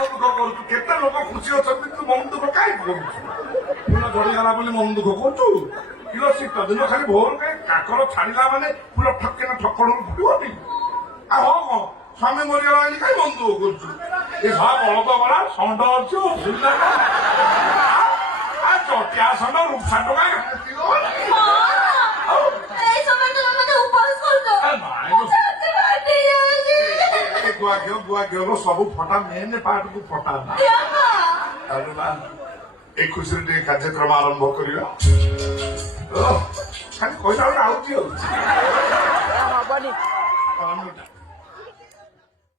ଦୁଃଖ କରୁଛୁ କେତେ ଲୋକ ଖୁସି ଅଛନ୍ତି ତୁ ମନ ଦୁଃଖ କାହିଁକି କରୁଛୁ ଫୁଲ ଝଡ଼ିଗଲା ବୋଲି ମନ ଦୁଃଖ କରୁଛୁ କିଲୋ ଶୀତ ଦିନ ଖାଲି ଭୋର କାହିଁ କାକର ଛାଡ଼ିଲା ମାନେ ଫୁଲ ଠକେନା ଠକଣକୁ ଫୁଟିବନି ଆଉ ହଁ କଣ ସ୍ୱାମୀ ମରିଗଲା ବୋଲି କାହିଁ ମନ ଦୁଃଖ କରୁଛୁ ଏ ସା ବଳଦ ଗଲା ଷଣ୍ଢ ଅଛି ଅସୁବିଧା ଚଟିଆ ଷଣ୍ଢ ରୂପସା ଟଙ୍କା ଗୁଆ ସବୁ ଫଟା ମେନ୍ ପାର୍ଟକୁ ଫଟା ଏ ଖୁସିରେ ଟିକେ କାର୍ଯ୍ୟକ୍ରମ ଆରମ୍ଭ କରିବା ଖାଲି କହିଲା ବେଳେ ଆଉଛି ଆଉ